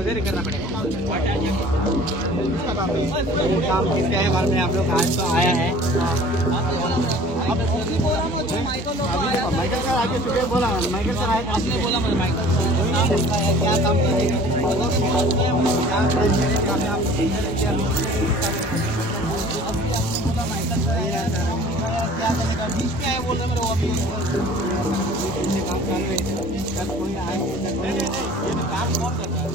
उधर करना पड़ेगा काम किसके है बारे में आप लोग आज तो आया है। माइकल सर आगे सुबह बोला, माइकल सर आए आपने बोला मुझे माइकल सर क्या काम करेगा बीच में आए बोल रहे मेरे वो अभी काम कर रहे कल कोई आए ये काम कौन करता है।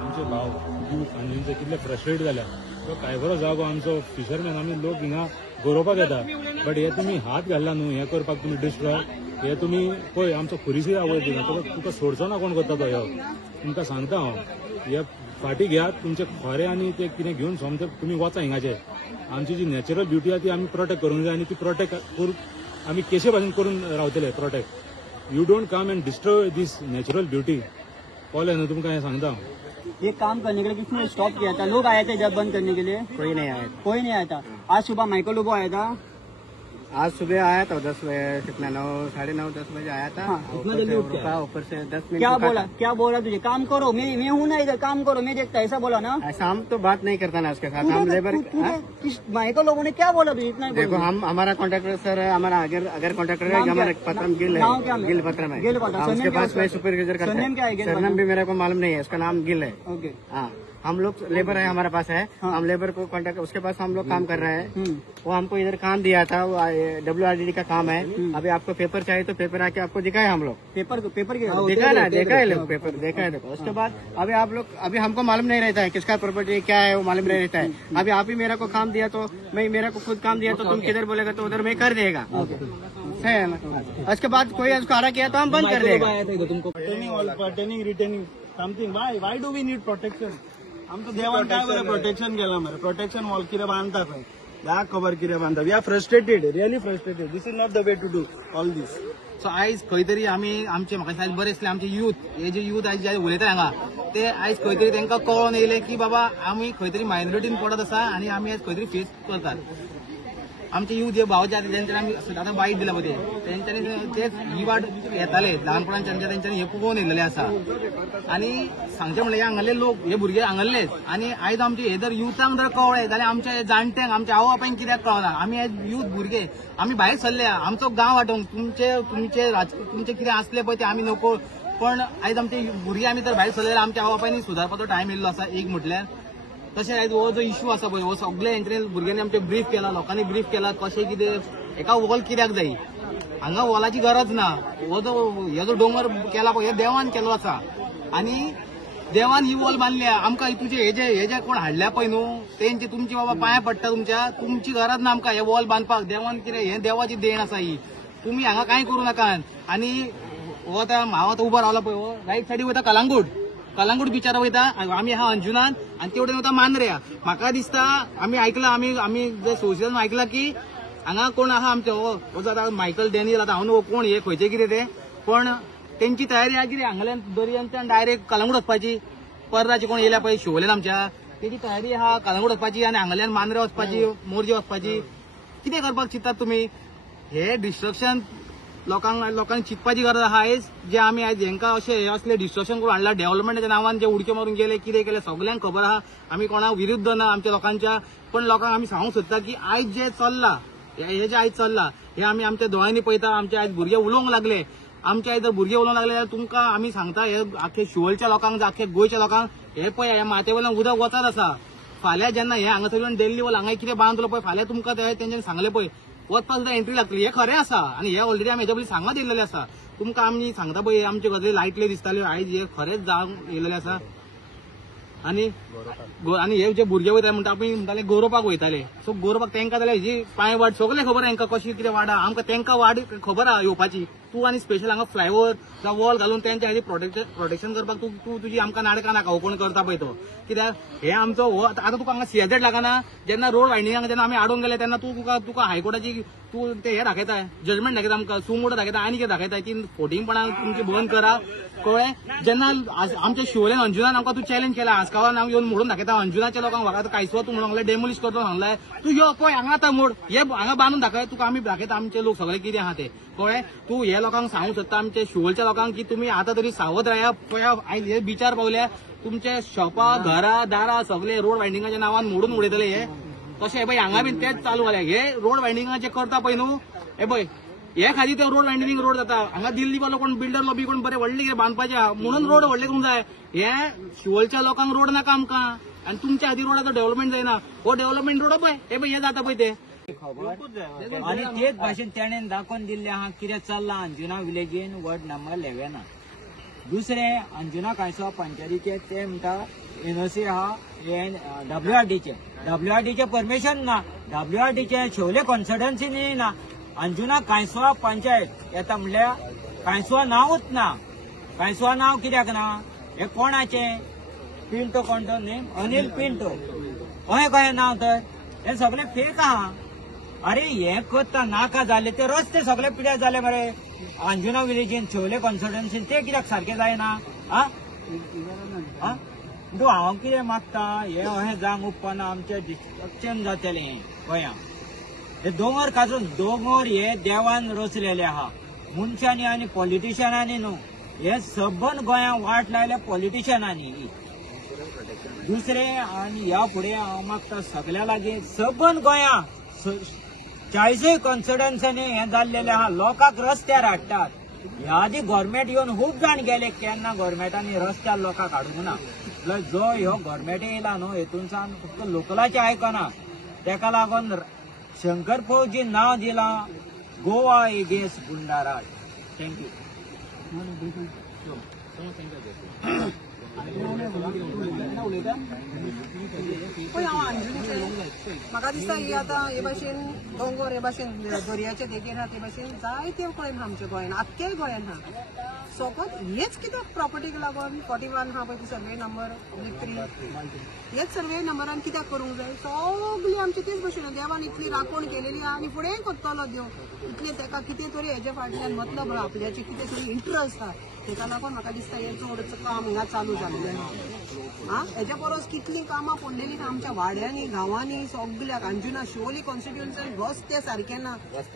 आमचे भाव यूथ आनी तेंचे कितले फ्रस्ट्रेट जाल्या तो काय बरो जागो आमचो फिशरमॅन आमी लोक हिंगा गरोवपाक येता बट हे तुमी हात घालला न्हू हे करपाक तुमी डिस्ट्रॉय हे तुमी पळय आमचो खुरीसी आवड दिना तुका सोडचो ना कोण करता तो ह्यो तुमकां सांगता हांव हे फाटी घेयात तुमचे खोरे आनी ते कितें घेवन सोमते तुमी वचा हिंगाचे आमची जी नॅचरल ब्युटी आहा ती आमी प्रोटेक्ट करूंक जाय आनी ती प्रोटेक्ट करून आमी केशे भाशेन करून रावतले protect you don't come and destroy this natural beauty कळ्ळें न्हू तुमकां हें सांगता ये काम करने के लिए किसने स्टॉप किया था? लोग आए थे जब बंद करने के लिए? कोई नहीं आया। कोई नहीं आया था। आज सुबह माइकल लोबो आया था। आज सुबह आया था 10 बजे कितना 9 साढ़े 9 10 बजे आया था। इतना जल्दी उठ गया ऊपर से 10 मिनट क्या बोला तुझे काम करो मैं हूँ ना इधर काम करो मैं देखता ऐसा बोला ना। ऐसा हम तो बात नहीं करता ना उसके साथ हम लेबर माइकल लोगों ने क्या बोला तुझे इतना? देखो हम हमारा कॉन्ट्रैक्टर सर हमारा अगर कॉन्ट्रैक्टर है हमारा पत्र में गिल है गिल पत्र में उसके पास मैं सुपरवाइजर करता हूँ सरनेम भी मेरे को मालूम नहीं है उसका नाम गिल है। ओके हाँ हम लोग लेबर है हमारे पास है हम लेबर को कांटेक्ट उसके पास हम लोग काम कर रहे हैं वो हमको इधर काम दिया था WRDD का काम है। अभी आपको पेपर चाहिए तो पेपर आके आपको दिखाए हम लोग पेपर दिखा ना देखा है लोग पेपर देखा है देखो उसके बाद अभी आप लोग अभी हमको मालूम नहीं रहता है किसका प्रॉपर्टी क्या है वो मालूम नहीं रहता है। अभी आप ही मेरा को काम दिया तो मैं मेरा को खुद काम दिया तो तुम किधर बोलेगा तो उधर मैं कर देगा है ना। उसके बाद कोई उसको हरा किया तो हम बंद कर देगा। Why do we need protection? आमचं देवान काय बरं प्रोटेक्शन केलं मरे प्रोटेक्शन वॉल कितें बांधता खंय ह्या खबर कितें बांधता we are frustrated really frustrated this is not the way to do all this. So आयज खंय तरी आमी आमचे म्हाका आयज बरे दिसले आमचे यूथ हे जे यूथ आयज जे उलयता हांगा ते आयज खंय तरी तांकां कळोन येयले की बाबा आमी खंय तरी मायनॉरिटीन पडत आसा आनी आमी आयज खंय तरी फेस करतात। आमचे यूथ जे भाव जे आसा तेंच्यांनी आमी आतां वायट दिला पळय तेंच्यांनी तेच ही वाट येताले ल्हानपणाच्यान तेंच्यांनी हे पळोवन येयलेले आसा आनी सांगचे म्हणल्यार हांगाले लोक हे भुरगे हांगालेच आनी आयज आमचे हे जर युथांक जर कळ्ळें जाल्यार आमच्या जाणट्यांक आमच्या आवय बापायक कित्याक कळना आमी आयज यूथ भुरगे आमी भायर सरले आमचो गांव वाटोवंक तुमचे कितें आसले पळय ते आमी नको पण आयज आमचे भुरगे आमी जर भायर सरले आमच्या आवय बापायनी सुदारपाचो टायम येयल्लो आसा एक म्हटल्यार तशें आयज हो जो इश्यू आसा पळय हो सगळे हेंच्यांनी भुरग्यांनी आमचे ब्रीफ केला लोकांनी ब्रीफ केला कशें कितें एका वॉल कित्याक जाय हांगा वॉलाची गरज ना हो जो डोंगर केला पळय हे देवान केलो आसा आनी देवान ही वॉल बांदल्या आमकां तुझे हे जे कोण हाडल्या पळय न्हू तेंचे तुमची बाबा पांयां पडटा तुमची गरज ना आमकां हे वॉल बांदपाक देवान कितें हे देवाची देण आसा ही तुमी हांगा कांय करूं नाकात। आनी हो आतां हांव आतां उबो रावला पळय हो रायट सायडीक वयता कलांगूट बिचारा वयता आमी आहा अंजुनान आनी तेवटेन वयता मांद्र्या म्हाका दिसता आमी आयकलां आमी जे सोर्सीसान आयकलां की हांगा कोण आहा आमचो हो जाता मायकल डॅनियल आतां हांव न्हू कोण हे खंयचे कितें ते पण तेंची तयारी आहा कितें हांगल्यान दर्यांतल्यान डायरेक्ट कलांगूट वचपाची पर्राचे कोण येयल्या पळय शिवोलेन आमच्या तेजी तयारी आहा कलांगूट वचपाची आनी हांगल्यान मांद्र्या वचपाची मोरजे वचपाची कितें करपाक चिंतात तुमी हे डिस्ट्रक्शन लोकांनी चिंतपाची गरज आहा आयज जे आमी आयज हेंकां अशें असले डिस्ट्रक्शन करून हाडला डेव्हलपमेंटाच्या नांवान जे उडक्यो मारून गेले कितें केलें सगल्यांक खबर आहा आमी कोणा विरुद्ध ना आमच्या लोकांच्या पण लोकांक आमी सांगूंक सोदता की आयज जे चल्ला हे जे आयज चल्ला हे आमी आमच्या दोळ्यांनी पळयता आमचे आयज भुरगे उलोवंक लागले आमच्या इथं भुरगे उलोवंक लागले जाल्यार तुमकां आमी सांगता हे आख्खे शिवोलच्या लोकांक आख्खे गोंयच्या लोकांक हे पळय हे माते वयल्यान उदक वचत आसा फाल्यां जेन्ना हे हांगासर दिल्ली वयल्यान हांगा कितें बांदलो पळय फाल्यां तुमकां तेंच्यांनी सांगलें पळय वचपाक सुद्दां एंट्री लागतली हे खरें आसा आनी हे ऑलरेडी आमी हेच्या पयलीं सांगत येयलेलें आसा तुमकां आमी सांगता पळय आमचे गजाली लायटल्यो दिसताल्यो आयज हे खरेंच जावंक येयलेलें आसा आनी हे जे भुरगे वयताले म्हणटा आमी म्हणटाले गौरवपाक वयताले सो गौरवपाक तांकां जाल्यार हेजी पांय वाट सगळें खबर हांकां कशी कितें वाडा आमकां तांकां वाड खबर आहा येवपाची तूं आनी स्पेशल हांगा फ्लायओव्हर जावं वॉल घालून तेंच्या हाजी प्रोटेक्शन करपाक तूं तुजी आमकां नाटकां नाका कोण करता पळय तो कित्याक हे आमचो आतां तुका हांगा सीएझेड लागना जेन्ना रोड वायडिंगाक जेन्ना आमी आडोवंक गेले तेन्ना तुका हायकोर्टाची तूं ते हे दाखयता जजमेंट दाखयता आमकां सुमोटो दाखयता आनी कितें दाखयता की फोटिंगपणां तुमची बंद करा कळ्ळें जेन्ना आमच्या शिवोलेन अंजुनान आमकां तूं चॅलेंज केला आस्कावान हांव येवन मोडून दाखयता अंजुनाच्या लोकांक म्हाका कांयसो तूं म्हणून डेमोलिश करतो सांगलाय तूं यो पळय हांगा आतां मोड हे हांगा बांदून दाखय तुका आमी दाखयता आमचे लोक सगळे कितें आहा ते कळ्ळें तूं हे लोकांक सांगूंक सोदता आमच्या शिवोलच्या लोकांक की तुमी आतां तरी सावध राया पळय आयज हे बिचार पावल्या तुमचे शॉपां घरां दारां सगळे रोड वायडिंगाच्या नांवान मोडून उडयतले हे तशें पळय हांगा बीन तेच चालू जालें हे रोड वायडिंगाचे करता पळय न्हू हे पळय हे खाली ते रोड वायडिंग रोड जाता हांगा दिल्ली वालो कोण बिल्डर लॉबी कोण बरे व्हडले कितें बांदपाचे म्हणून रोड व्हडले करूंक जाय हे शिवोलच्या लोकांक रोड नाका आमकां आनी तुमच्या हाती रोडाचो डेव्हलपमेंट जायना हो डेव्हलपमेंट रोड पळय हे पळय हे जाता पळय ते आणि तेच भाशेन तेणेन दाखोवन दिल्ले आहा कितें चल्लां अंजुना विलेजीन वर्ड नंबर 11 दुसरे अंजुना कांयसो पंचायतीचे ते म्हणटा एनओसी आहा डब्ल्यूआरडीचे परमिशन ना डब्ल्यूआरडीचे शेवले कॉन्स्टिट्युएन्सीनी ना अंजुना कांयसो पंचायत येता म्हणल्यार कांयसो नांवूच ना कांयसो नांव कित्याक ना हे कोणाचे पिंटो कोण तो नेम अनिल पिंटो अहें कहें नांव तर हे सगळे फेक आहा अरे हे करता नाका जाले ते रस्ते सगळे पिड्यार जाले मरे अंजुना विलेजीन शेवले कॉन्स्टिट्युएन्सीन ते कित्याक सारखे जायना तूं हांव कितें मागता हे अहें जावंक उपना आमचे डिस्ट्रक्शन जातलें गोंयांत हे दोंगर काजून दोंगर हे देवान रचलेले आहा मनशांनी आनी पॉलिटिशियनांनी न्हू हे सबन गोंयांत वाट लायल्या पॉलिटिशियनांनी दुसरे आनी ह्या फुडें हांव मागता सगळ्या लागीं सबन गोंयांत 40 कॉन्स्टिट्युएन्सीनी हे जाल्लेले आहा लोकांक रस्त्यार हाडटात ह्या आदी गव्हर्मेंट येवन खूब जाण गेले केन्ना गव्हर्मेंटांनी रस्त्यार लोकांक हाडूंक ना जो ह्यो गव्हर्मेंट येयला न्हू हेतूनसान फक्त लोकलाचे आयकना तेका लागून शंकर फौजी नांव दिलां गोवा एगेन्स्ट गुंडाराज थँक्यू पळय हांव अंजुनीचें म्हाका दिसता ही आतां हे भाशेन दोंगर हे भाशेन दर्याचे देगेर आहा ते भाशेन जायते क्लेम आमच्या गोंयांत आख्ख्या गोंयांत आहा सोबत हेच कित्याक प्रॉपर्टीक लागून 41 आहा पळय ती सर्वे नंबर 3 हेच सर्वे नंबरान कित्याक करूंक जाय सगळी आमची तेच भशेन देवान इतली राखण केलेली आहा आनी फुडें करतलो देव इतले तेका कितें तरी हेजे फाटल्यान मतलब आपल्याचे कितें तरी इंट्रस्ट आहा तेका लागून म्हाका दिसता हे चडचं काम हिंगा चालू जाल्लें आहा हेच्या परस कितलीं कामां पडलेलीं आमच्या वाड्यांनी गांवांनी सगळ्याक अंजुना शिवोली कॉन्स्टिट्युएन्सीन रस्ते सारके ना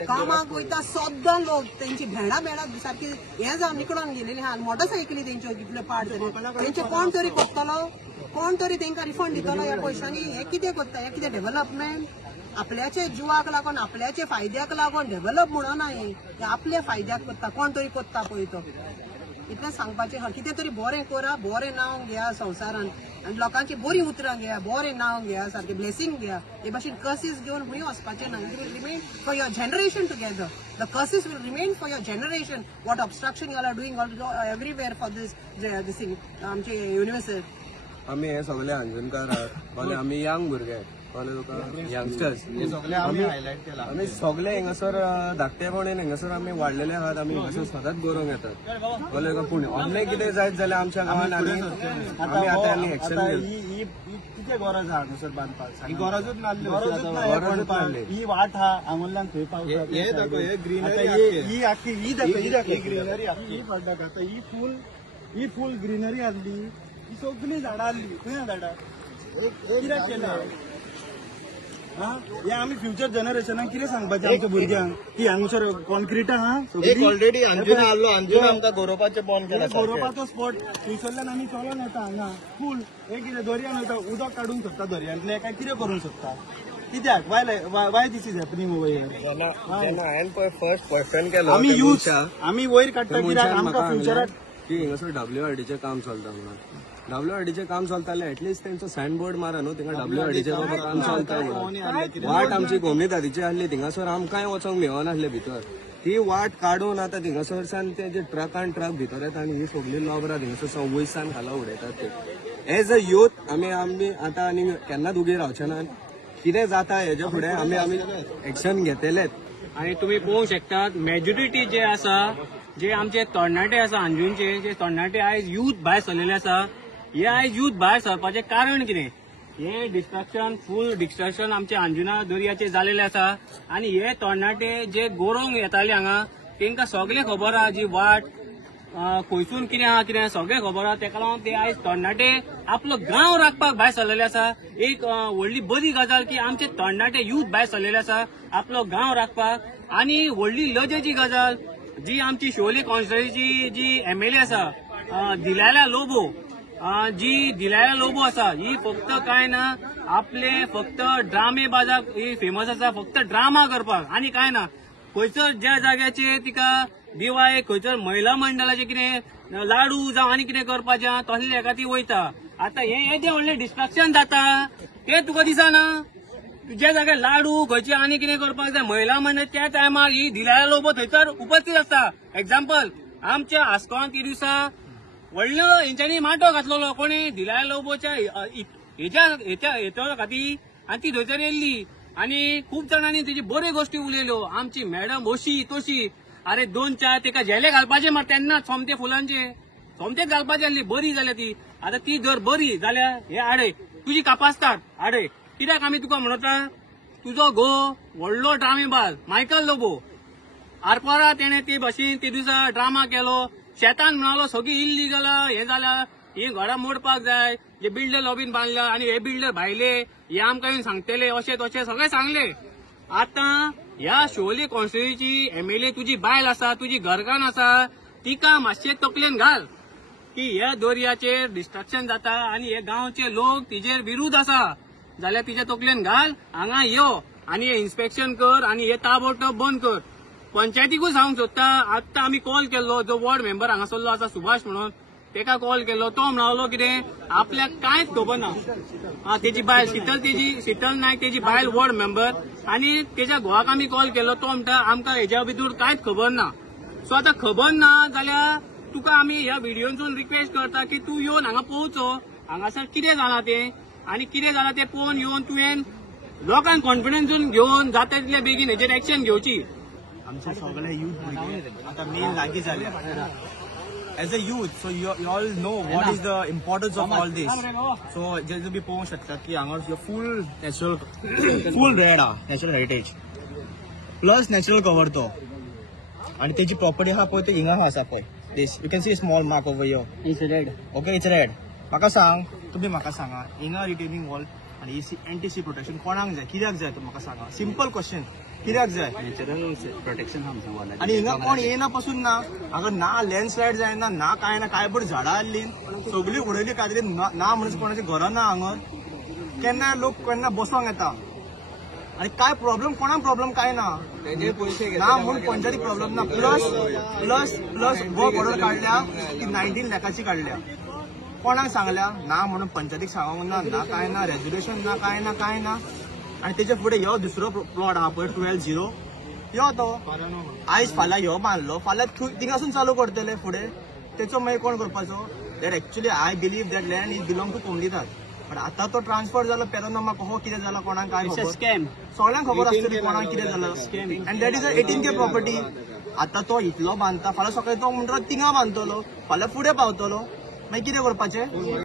कामाक वयता सद्दां लोक तेंची भेणां सारकी हें जावन निकळून गेलेली आहा मोटरसायकली तेंच्यो कितले पाड तेंचे कोण तरी करतलो कोण तरी तेंकां रिफंड दितलो ह्या पयशांनी हे कितें करता हे कितें डेव्हलपमेंट आपल्याचे जिवाक लागून आपल्याचे फायद्याक लागून डेव्हलप म्हणना हे आपल्या फायद्याक करता कोण तरी करता पळय तो इतलें सांगपाचें कितें तरी बरें करा बरें नांव घेया संवसारान आनी लोकांची बरी उतरां घेया बरें नांव घेया सारकें ब्लेसिंग घेया हे भाशेन कर्सीस घेवन खंय वचपाचें ना it will remain for your generation together the curses will remain for your generation what obstruction you are doing everywhere for this thing आमचे युनिवर्सिटी आमी हे सगळे अंजुनकार आहात आणि आमी यंग भुरगे कॉलेज यंगस्टर्स आमी सगळे हिंगासर धाकटेपणीन हिंगासर आमी वाडलेले आहात आमी हिंगासर सदांच बरोवंक येतात कॉलेज पूण ऑनलायन कितें जायत जाल्यार आमच्या गांवांत आमी आतां एक्शन कितें गरज आहा हांगासर बांदपाक ही गरजूच नासली ही वाट आहा हांगल्यान थंय पावता ही आख्खी ही ग्रीनरी ही पडटा आतां ही फूल ग्रीनरी आसली ही सगळी झाडां आसली खंय झाडां कित्याक केलें हे आमी फ्युचर जनरेशनाक कितें सांगपाचें आमच्या भुरग्यांक की हांगसर कॉन्क्रीट आहा ऑलरेडी अंजुना आसलो अंजुना आमकां गौरवपाचें बॉन्ड केला गौरवपाचो स्पॉट थंयसरल्यान आमी चलोन येता हांगा फूल हे कितें दर्यान वयता उदक काडूंक सोदता दर्यांतले काय कितें करूंक सोदता कित्याक why this is happening over here जेन्ना हांवें पळय फर्स्ट क्वेश्चन केलो आमी त्या यूथ मनशाक, आमी वयर काडटा त्या कित्याक मनशान आमकां म्हाका फ्युचराक सांगलें की हिंगासर WRDचें काम चलता म्हणून. WRDचें काम चलतालें एटलीस्ट तेंचो सायन बोर्ड मारा न्हू, थिंगा WRDचें बाबा काम चलता म्हणून. वाट आमची गोमनीदादीची आहली, थिंगासर आमकांय वचोंक मेळनासलें भितर. ती वाट काडून आतां थिंगासरसान ते जे ट्रक आनी ट्रक भितर येता आनी ही सगळी लोबरां थिंगासर वयसान खाला उडयतात ते. एज अ यूथ आमी आतां आनी केन्नाच उगी रावचे ना. कितें जाता हेजे फुडें आमी एक्शन घेतलेच. आणि तुम्ही पळोवंक शकतात मेजॉरिटी जे आसा, जे आमचे तरणाटे आसा अंजुनचे, जे तरणाटे आयज यूथ भायर सरलेले आसा, हे आयज यूथ भायर सरपाचें कारण कितें? हे डिस्ट्रक्शन, फूल डिस्ट्रक्शन आमच्या अंजुना दर्याचे जालेले आसा. आणि हे तरणाटे जे गोरोंक येताले हांगा, तांकां सगळें खबर आहा जी वाट खंयसून कितें आहा कितें सगळें खबर आहा. तेका लागून ते आयज तरणाटे आपलो गांव राखपाक भायर सरलेले आसा. एक व्हडली बरी गजाल की आमचे तरणाटे यूथ भायर सरलेले आसा आपलो गांव राखपाक. आणि व्हडली लजेची गजाल जी आमची शिवोले कॉन्स्टिट्युएन्सीची जी MLA आसा दिलायला लोबो, जी दिलायला लोबो आसा, ही फक्त काय ना आपले फक्त ड्रामेबाजाक ही फेमस आसा, फक्त ड्रामा करपाक आणि काय ना. खंयसर ज्या जाग्याचेर तिका दिवाय खंयसर महिला मंडळाचे कितें लाडू जावं आनी कितें करपाचें तसले हेका ती वयता. आतां हे जे व्हडलें डिस्ट्रक्शन जाता ते तुका दिसना? ज्या जाग्यार लाडू खंयचे आनी कितें करपाक जाय महिला मंडळ त्या टायमार ही दिलायला लोबो थंयसर उपस्थित आसता. एक्झाम्पल आमच्या आस्कोळांत ते दिसा व्हडलो हेंच्यांनी माटो घातलेलो कोणी दिलायला लोबोच्या हेच्या खातीर आनी ती थंयसर येयल्ली. आणि खूब जाणांनी तेजी बऱ्यो गोश्टी उलयल्यो. आमची मॅडम अशी तशी, अरे 2-4 तेका झेले घालपाचे मार तेन्ना सोमते फुलांचे सोमतेच घालपाची आसली. बरी जाल्या ती. आतां ती जर बरी जाल्यार हे आडय तुजी कापासतात आडय. कित्याक आमी तुका म्हणटा तुजो घो व्हडलो ड्रामेबाज मायकल लोबो आरपारा तेणे ते भाशेन ते दिसा ड्रामा केलो. शेतान म्हणालो सगळी इल्लीगल हे जाल्यार ही घरां मोडपाक जाय, जे बिल्डर लॉबीन बांदल्या आणि हे बिल्डर भायले हे आमकां येवन सांगतले अशें तशें सगळें सांगले. आतां ह्या शिवोले कॉन्स्टिट्युएन्सीची MLA तुजी बायल आसा, तुजी घरकान्न आसा, तिका मातशें तकलेन घाल की ह्या दर्याचेर डिस्ट्रक्शन जाता आणि हे गांवचे लोक तिजेर विरुद्ध आसा जाल्यार तिच्या तकलेन घाल, हांगा यो आणि हे इन्स्पेक्शन कर आणि हे ताबडतोब बंद कर. पंचायतीकूय सांगूंक सोदता. आत्तां आमी कॉल केल्लो, जो वॉर्ड मेंबर हांगासरलो आसा सुभाष म्हणून, तेका कॉल केलो. तो म्हणालो कितें आपल्याक कांयच खबर ना. तेजी बायल शीतल नायक तेजी बायल वॉर्ड मेंबर आणि तेच्या घोवाक आमी कॉल केलो. तो म्हणटा आमकां हेच्या भितर कांयच खबर ना. सो आतां खबर ना जाल्यार तुका आमी ह्या व्हिडिओसून रिक्वेस्ट करता की तूं येवन हांगा पोवचो हांगासर कितें जालां तें, आणि कितें जालां तें पळोवन येवन तुवें लोकांक कॉन्फिडन्सून घेवन जाता तितले बेगीन हेचेर एक्शन घेवची. आमचे सगळे यूथ भुरगे आतां मेन लागीं जाले. As a youth so you all know what is the importance of all these. So जे तुम्ही पळोवंक शकतात की हांगा फूल नॅचरल फूल रेड हा natural heritage plus natural cover तो आणि तेजी प्रॉपर्टी आहा पळय ती हिंगा आसा पळय. This you can see small mark over here. It's red. Okay it's red. म्हाका सांग, तुम्ही म्हाका सांगा हिंगा रिटेनिंग वॉल आणि NTC प्रोटेक्शन कोणाक जाय, कित्याक जाय तो म्हाका सांगा. सिंपल क्वेश्चन, कित्याक जाय? नॅचरल प्रोटेक्शन आणि हिंगा कोण येना पासून ना. हांगा ना लँडस्लायड जायना ना काय ना, काय बरी झाडां आसली सगळी उडयली काय ना म्हणून कोणाची घरां ना हांगा. केन्ना लोक केन्ना बसोंक येता आणि काय प्रॉब्लेम कोणाक प्रॉब्लेम काय ना ना म्हणून पंचायती प्रॉब्लेम ना. Plus plus plus work order काढल्या की 19 लाखाची काढल्या. कोणाक सांगल्या ना म्हणून पंचायतीक सांगूंक ना काय ना रेज्युलेशन ना काय ना. आणि तेच्या फुडें ह्यो दुसरो प्लॉट आहा पळय 12-0 ह्यो तो आयज फाल्यां ह्यो बांदलो, फाल्यां थिंगासून चालू करतले फुडें. तेचो मागीर कोण करपाचो? That actually I believe that land is belong to कोमलीदाद. पण आता तो ट्रान्सफर जालो पेरांना म्हाका हो कितें जाला कोणाक काय खबर. सगळ्यांक खबर आसतली कोणाक कितें जालां. And that is a 18K property. आता तो इतलो बांदता, फाल्यां सकाळी तो म्हणटा थिंगा बांदतलो, फाल्यां फुडें पावतलो, मागीर कितें करपाचें?